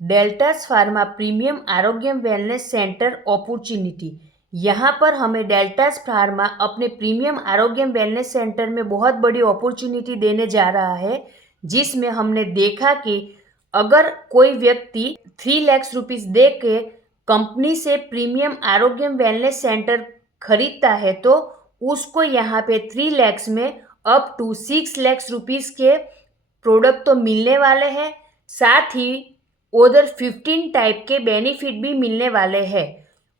Deltas pharma premium Arogya wellness centre opportunity. यहाँ पर हमें डेल्टास फार्मा अपने प्रीमियम आरोग्य वेलनेस सेंटर में बहुत बड़ी अपॉर्चुनिटी देने जा रहा है, जिसमें हमने देखा कि अगर कोई व्यक्ति 3 लाख रुपीस दे के कंपनी से प्रीमियम आरोग्य वेलनेस सेंटर खरीदता है तो उसको यहाँ पे 3 लाख में अप टू 6 लाख रुपीस के प्रोडक्ट तो मिलने वाले हैं, साथ ही उधर 15 टाइप के बेनिफिट भी मिलने वाले हैं।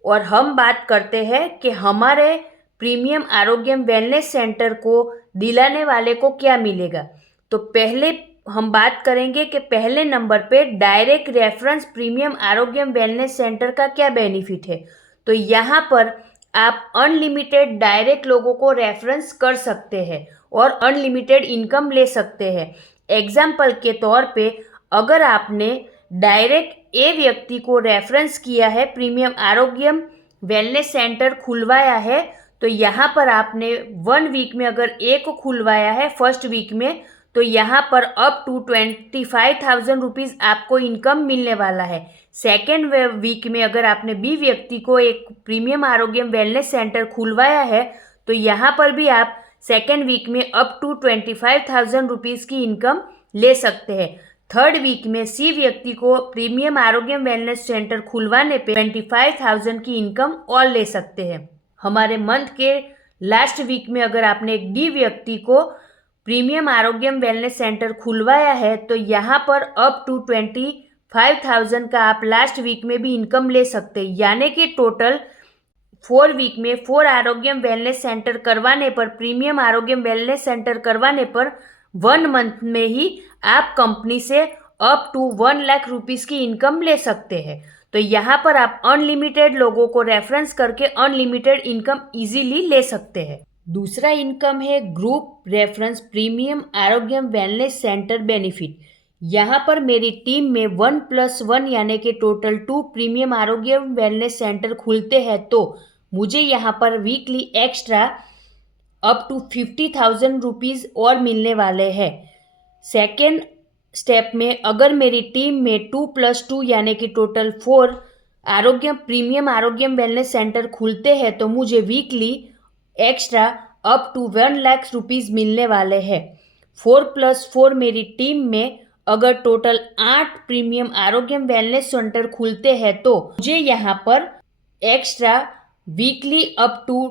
और हम बात करते हैं कि हमारे प्रीमियम आरोग्य वेलनेस सेंटर को दिलाने वाले को क्या मिलेगा। तो पहले हम बात करेंगे कि पहले नंबर पे direct reference premium Arogya wellness centre का क्या बेनिफिट है। तो यहाँ पर आप अनलिमिटेड डायरेक्ट लोगों को रेफरेंस कर सकते हैं और अनलिमिटेड इनकम ले सकते हैं। एग्जाम्पल के तौर पे अगर आपने डायरेक्ट ए व्यक्ति को रेफरेंस किया है, प्रीमियम आरोग्य वेलनेस सेंटर खुलवाया है, तो यहाँ पर आपने 1 वीक में अगर ए को खुलवाया है फर्स्ट वीक में, तो यहाँ पर अप टू 25,000 रुपीज़ आपको इनकम मिलने वाला है। सेकेंड वीक में अगर आपने बी व्यक्ति को एक प्रीमियम आरोग्य वेलनेस सेंटर खुलवाया है, तो यहाँ पर भी आप सेकेंड वीक में अप टू 25,000 रुपीज़ की इनकम ले सकते हैं। थर्ड वीक में सी व्यक्ति को प्रीमियम आरोग्य वेलनेस सेंटर खुलवाने पे 25,000 की इनकम और ले सकते हैं। हमारे मंथ के लास्ट वीक में अगर आपने एक डी व्यक्ति को प्रीमियम आरोग्य वेलनेस सेंटर खुलवाया है, तो यहाँ पर अप टू 25,000 का आप लास्ट वीक में भी इनकम ले सकते हैं। यानी कि टोटल 4 वीक में 4 आरोग्य वेलनेस सेंटर करवाने पर, प्रीमियम आरोग्य वेलनेस सेंटर करवाने पर 1 मंथ में ही आप कंपनी से अप टू 1 लाख रुपीज़ की इनकम ले सकते हैं। तो यहाँ पर आप अनलिमिटेड लोगों को रेफरेंस करके अनलिमिटेड इनकम इजीली ले सकते हैं। दूसरा इनकम है group reference premium Arogya wellness centre benefit. यहाँ पर मेरी टीम में 1+1 यानी कि total 2 premium Arogya wellness centre खुलते हैं, तो मुझे यहाँ पर weekly extra up to 50,000 rupees और मिलने वाले हैं। सेकेंड स्टेप में अगर मेरी टीम में 2+2 यानी कि total 4 premium Arogya wellness centre खुलते हैं, तो मुझे weekly extra up to 1 lakh rupees मिलने वाले हैं। 4+4 मेरी टीम में अगर total 8 premium Arogya wellness centre खुलते हैं, तो मुझे यहाँ पर extra weekly up to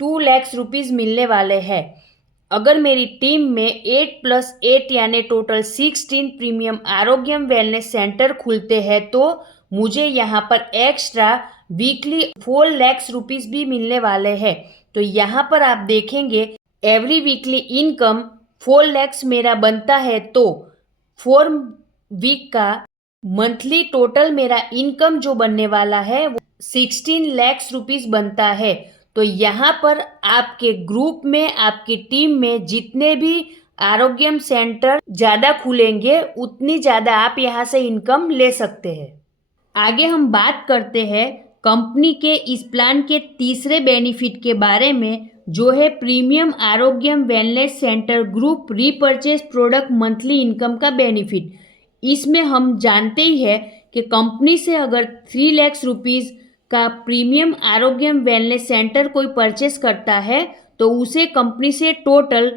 2 lakh rupees मिलने वाले हैं। अगर मेरी टीम में 8+8 यानी total 16 premium Arogya wellness centre खुलते हैं, तो मुझे यहाँ पर एक्स्ट्रा वीकली 4 लाख रुपीज़ भी मिलने वाले हैं। तो यहाँ पर आप देखेंगे एवरी वीकली इनकम 4 लाख मेरा बनता है, तो 4 वीक का मंथली टोटल मेरा इनकम जो बनने वाला है वो 16 लाख रुपीज़ बनता है। तो यहाँ पर आपके ग्रुप में, आपकी टीम में जितने भी आरोग्य सेंटर ज़्यादा खुलेंगे, उतनी ज़्यादा आप यहाँ से इनकम ले सकते हैं। आगे हम बात करते हैं कंपनी के इस प्लान के तीसरे बेनिफिट के बारे में, जो है premium Arogya wellness centre group repurchase product monthly income का बेनिफिट। इसमें हम जानते ही है कि कंपनी से अगर 3 लाख रुपीज़ का प्रीमियम आरोग्य वेलनेस सेंटर कोई परचेस करता है, तो उसे कंपनी से टोटल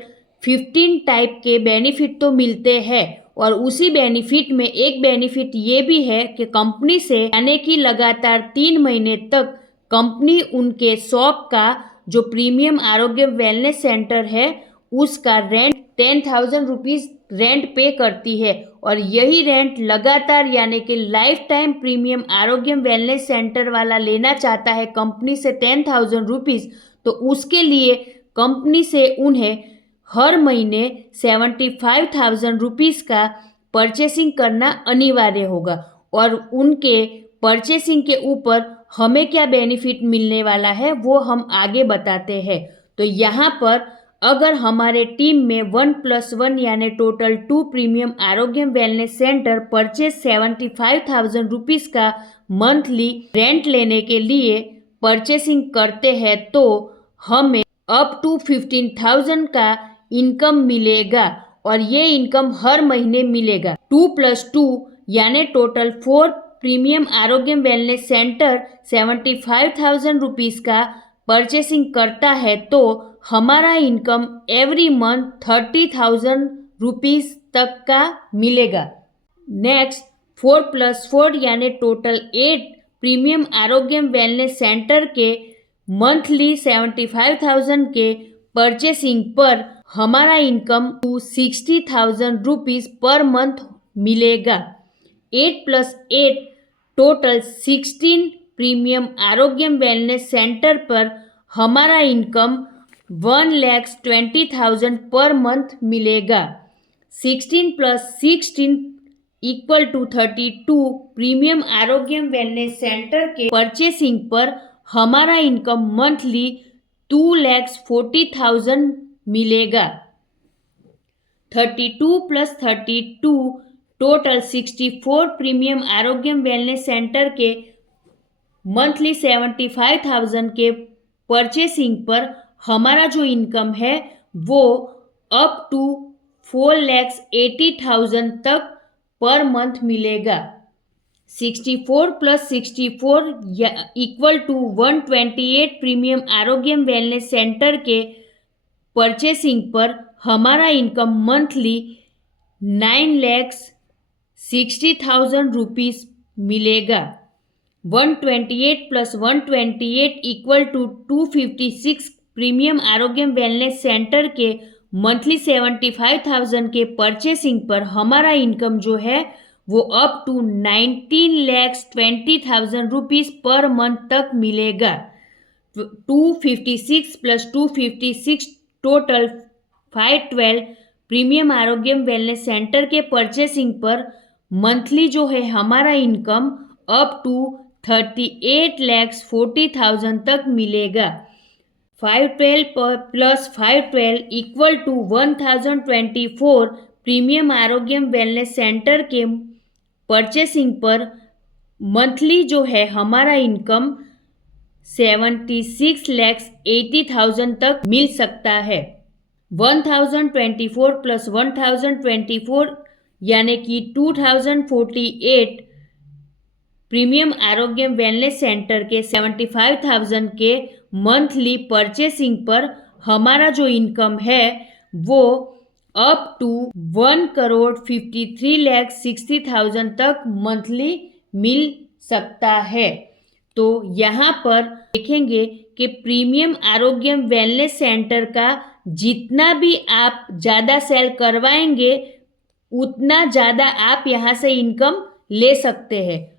15 टाइप के बेनिफिट तो मिलते हैं। और उसी बेनिफिट में एक बेनिफिट ये भी है कि कंपनी से यानी कि लगातार 3 महीने तक कंपनी उनके शॉप का जो प्रीमियम आरोग्य वेलनेस सेंटर है उसका रेंट 10,000 रुपीज़ रेंट पे करती है। और यही रेंट लगातार यानी कि life time premium Arogya wellness centre वाला लेना चाहता है कंपनी से 10,000 रुपीज़, तो उसके लिए कंपनी से उन्हें हर महीने 75,000 रुपीज़ का परचेसिंग करना अनिवार्य होगा। और उनके परचेसिंग के ऊपर हमें क्या बेनिफिट मिलने वाला है वो हम आगे बताते हैं। तो यहाँ पर अगर हमारे टीम में 1+1 यानी total 2 premium Arogya wellness centre purchase 75,000 rupees का मंथली रेंट लेने के लिए परचेसिंग करते हैं, तो हमें अप टू 15,000 का इनकम मिलेगा। और ये इनकम हर महीने मिलेगा। 2+2 यानी total 4 premium Arogyam wellness centre 75,000 rupees का परचेसिंग करता है तो हमारा इनकम एवरी मंथ 30,000 रुपीज़ तक का मिलेगा। नेक्स्ट 4+4 यानी total 8 premium Arogyam wellness centre के मंथली 75,000 के परचेसिंग पर हमारा इनकम 60,000 रुपीज़ पर मंथ मिलेगा। 8+8 total 16 premium Arogyam wellness centre पर हमारा इनकम 1,20,000 पर मंथ मिलेगा। 16+16 equal to 32 premium Arogyam wellness centre के परचेसिंग पर हमारा इनकम मंथली 2,40,000 मिलेगा। 32+32 total 64 premium Arogyam wellness centre के मंथली 75,000 के परचेसिंग पर हमारा जो इनकम है वो अप टू 4,80,000 तक पर मंथ मिलेगा। 64+64 equal to 128 premium Arogyam wellness centre के परचेसिंग पर हमारा इनकम मंथली 9,60,000 रुपीज़ मिलेगा। 128+128 equal to 256 premium Arogyam wellness centre के मंथली 75,000 के परचेसिंग पर हमारा इनकम जो है वो up to 19,20,000 rupees per month तक मिलेगा। 256+256 total 512 premium Arogyam wellness centre के परचेसिंग पर मंथली जो है हमारा इनकम अप टू 38,40,000 तक मिलेगा। 512+512 equal to 1,024 premium Arogyam wellness centre के परचेसिंग पर मंथली जो है हमारा इनकम 76,80,000 तक मिल सकता है। 1,024+1,024 यानी कि 2,048 प्रीमियम आरोग्यम वेलनेस सेंटर के 75,000 के मंथली परचेसिंग पर हमारा जो इनकम है वो अप टू 1,53,60,000 तक मंथली मिल सकता है। तो यहाँ पर देखेंगे कि प्रीमियम आरोग्यम वेलनेस सेंटर का जितना भी आप ज़्यादा सेल करवाएंगे उतना ज़्यादा आप यहाँ से इनकम ले सकते हैं।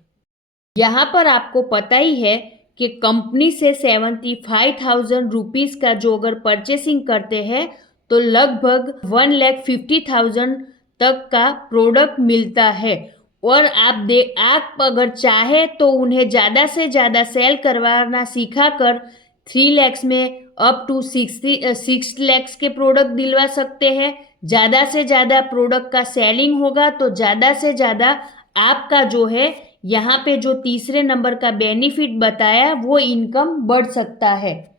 यहाँ पर आपको पता ही है कि कंपनी से 75,000 रुपीज़ का जो अगर परचेसिंग करते हैं तो लगभग 1,50,000 तक का प्रोडक्ट मिलता है। और आप अगर चाहे तो उन्हें ज़्यादा से ज़्यादा सेल करवाना सिखाकर 3 लाख में अप टू 6 लाख के प्रोडक्ट दिलवा सकते हैं। ज़्यादा से ज़्यादा प्रोडक्ट का सेलिंग होगा तो ज़्यादा से ज़्यादा आपका जो है यहाँ पे जो तीसरे नंबर का बेनिफिट बताया वो इनकम बढ़ सकता है।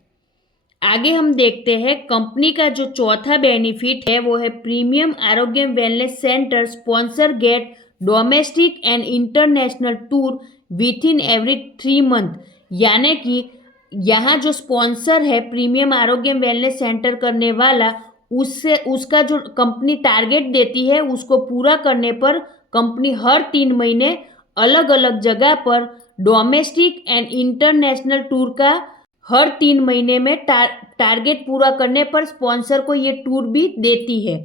आगे हम देखते हैं कंपनी का जो चौथा बेनिफिट है वो है premium Arogyam wellness centre sponsor get domestic and international tour within every 3 month. यानी कि यहाँ जो स्पॉन्सर है प्रीमियम आरोग्यम वेलनेस सेंटर करने वाला उसका जो कंपनी टारगेट देती है उसको पूरा करने पर कंपनी हर 3 महीने अलग अलग जगह पर डोमेस्टिक एंड इंटरनेशनल टूर का हर 3 महीने में टारगेट पूरा करने पर स्पॉन्सर को ये टूर भी देती है।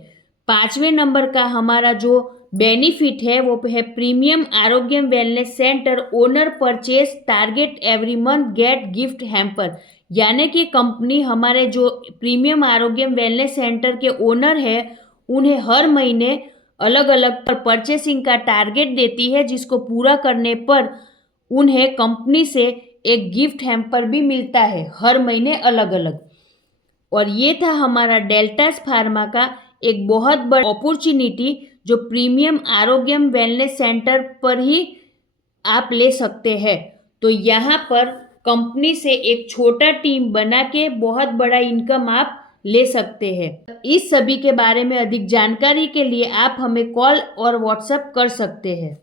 5वें नंबर का हमारा जो बेनिफिट है वो है premium Arogyam wellness centre owner purchase target every month get gift hamper. यानी कि कंपनी हमारे जो प्रीमियम आरोग्यम वेलनेस सेंटर के ओनर है उन्हें हर महीने अलग अलग परचेसिंग का टारगेट देती है जिसको पूरा करने पर उन्हें कंपनी से एक गिफ्ट हैम्पर भी मिलता है हर महीने अलग अलग। और ये था हमारा डेल्टास फार्मा का एक बहुत बड़ा अपॉर्चुनिटी जो प्रीमियम आरोग्यम वेलनेस सेंटर पर ही आप ले सकते हैं। तो यहाँ पर कंपनी से एक छोटा टीम बना के बहुत बड़ा इनकम आप ले सकते हैं। इस सभी के बारे में अधिक जानकारी के लिए आप हमें कॉल और व्हाट्सएप कर सकते हैं।